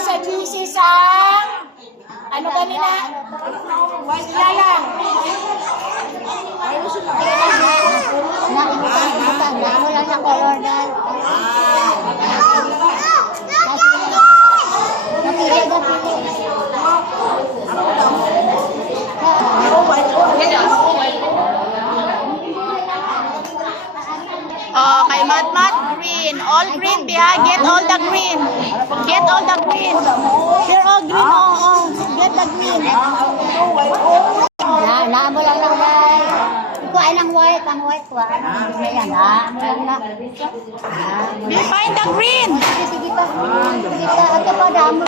Sa GC sa ano kanina? Wala lang. Nakikita, ano lang sa color na. Oh, kay Mat green. All green, Pia. Get all the green. Get all the green. You're all green. Oh. Get the green. Naamo lang lang, guys. Kuha ng white, ang white. Kuha ng yan. Naamo lang lang. Find the green. Sige pa. Sige pa. Ate pa, damo.